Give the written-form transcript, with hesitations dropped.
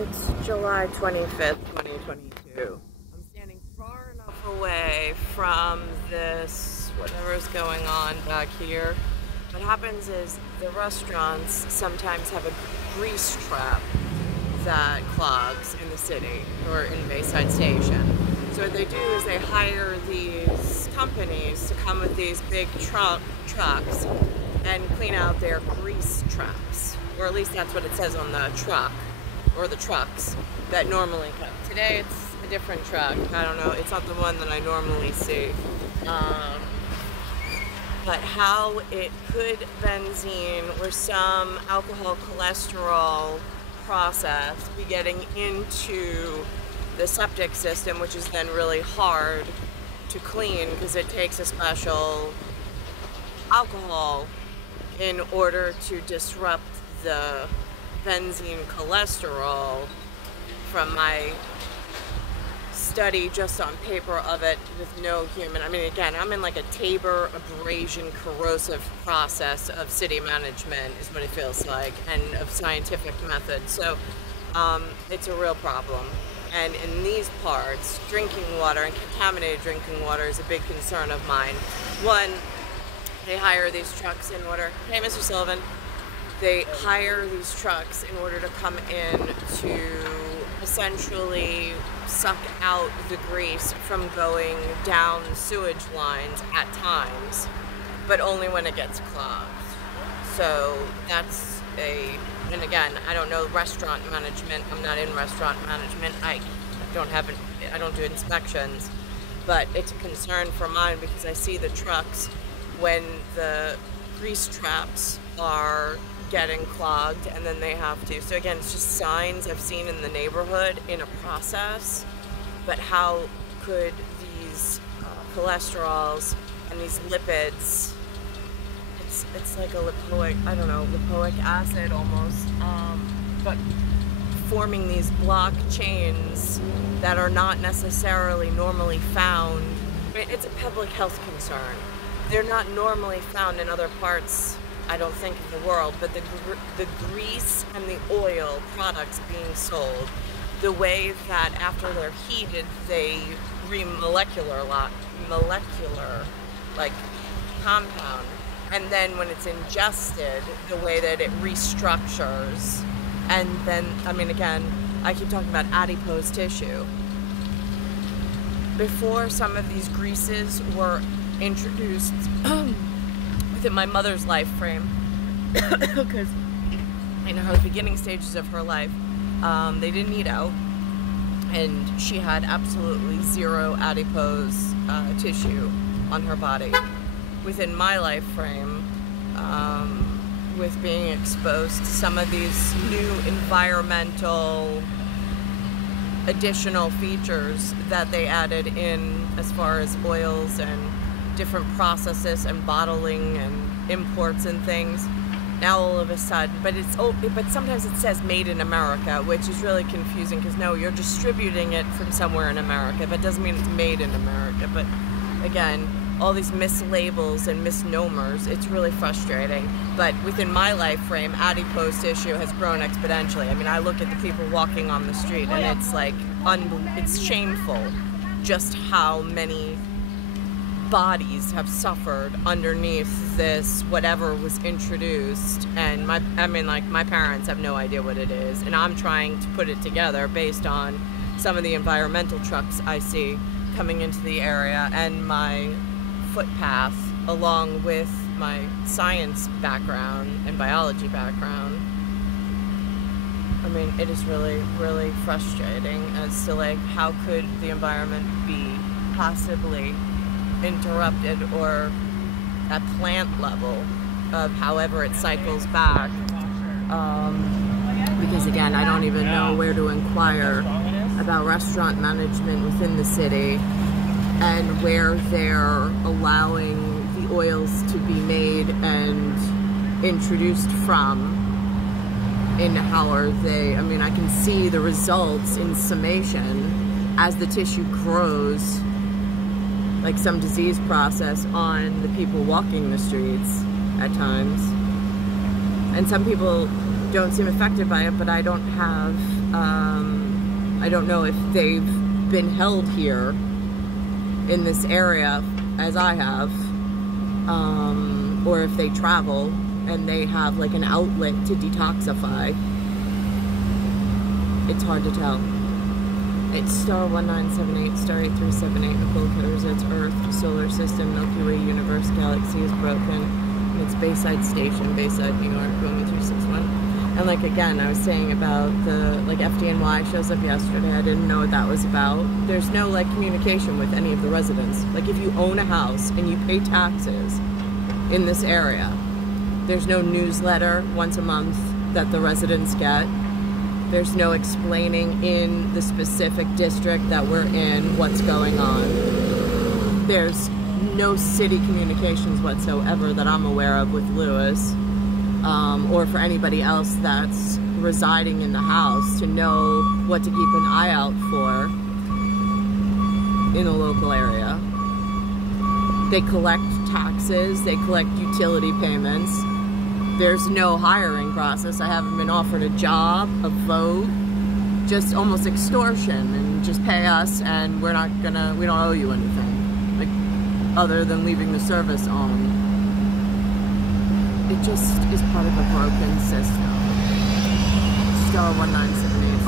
It's July 25th, 2022. I'm standing far enough away from this, whatever's going on back here. What happens is the restaurants sometimes have a grease trap that clogs in the city or in Bayside Station. So what they do is they hire these companies to come with these big trucks and clean out their grease traps. Or at least that's what it says on the truck. Or the trucks that normally come. Today it's a different truck. I don't know. It's not the one that I normally see. But how it could benzene or some alcohol cholesterol process be getting into the septic system, which is then really hard to clean because it takes a special alcohol in order to disrupt the benzene cholesterol. From my study just on paper of it with no human, I mean, again, I'm in like a Tabor abrasion corrosive process of city management is what it feels like, and of scientific method. So it's a real problem. And in these parts, drinking water and contaminated drinking water is a big concern of mine. One, they hire these trucks in order, hey Mr. Sullivan, they hire these trucks in order to come in to essentially suck out the grease from going down sewage lines at times, but only when it gets clogged. So that's and again, I don't know restaurant management. I'm not in restaurant management. I don't do inspections, but it's a concern for mine because I see the trucks when the grease traps are getting clogged and then they have to. So again, it's just signs I've seen in the neighborhood in a process, but how could these cholesterols and these lipids, it's like a lipoic, I don't know, lipoic acid almost, but forming these block chains that are not necessarily normally found. I mean, it's a public health concern. They're not normally found in other parts, I don't think, of the world, but the grease and the oil products being sold, the way that after they're heated, they molecular like compound, and then when it's ingested, the way that it restructures, and then, I mean, again, I keep talking about adipose tissue. Before some of these greases were introduced within my mother's life frame, because in her beginning stages of her life, they didn't eat out, and she had absolutely zero adipose tissue on her body. Within my life frame, with being exposed to some of these new environmental additional features that they added in as far as oils and different processes and bottling and imports and things. Now all of a sudden, but sometimes it says made in America, which is really confusing because no, you're distributing it from somewhere in America, but it doesn't mean it's made in America. But again, all these mislabels and misnomers, it's really frustrating. But within my life frame, adipose tissue has grown exponentially. I mean, I look at the people walking on the street and it's like, it's shameful just how many bodies have suffered underneath this whatever was introduced. And my parents have no idea what it is, and I'm trying to put it together based on some of the environmental trucks I see coming into the area and my footpath, along with my science background and biology background. I mean, it is really, really frustrating as to like how could the environment be possibly interrupted, or at plant level of however it cycles back, because again, I don't even know where to inquire about restaurant management within the city and where they're allowing the oils to be made and introduced from, and how are they, I mean, I can see the results in summation as the tissue grows, like some disease process on the people walking the streets at times. And some people don't seem affected by it, but I don't have don't know if they've been held here in this area as I have, or if they travel and they have like an outlet to detoxify. It's hard to tell. It's star 1978, star 8378, Nicole, Cattaruzza. It's Earth, solar system, Milky Way, universe, galaxy is broken. And it's Bayside Station, Bayside, New York, Roman 361. And like again, I was saying about the like FDNY shows up yesterday. I didn't know what that was about. There's no like communication with any of the residents. Like if you own a house and you pay taxes in this area, there's no newsletter once a month that the residents get. There's no explaining in the specific district that we're in what's going on. There's no city communications whatsoever that I'm aware of with Lewis, or for anybody else that's residing in the house to know what to keep an eye out for in the local area. They collect taxes, they collect utility payments. There's no hiring process. I haven't been offered a job, a vote, just almost extortion and just pay us and we don't owe you anything, like other than leaving the service on. It just is part of a broken system. Star 1978.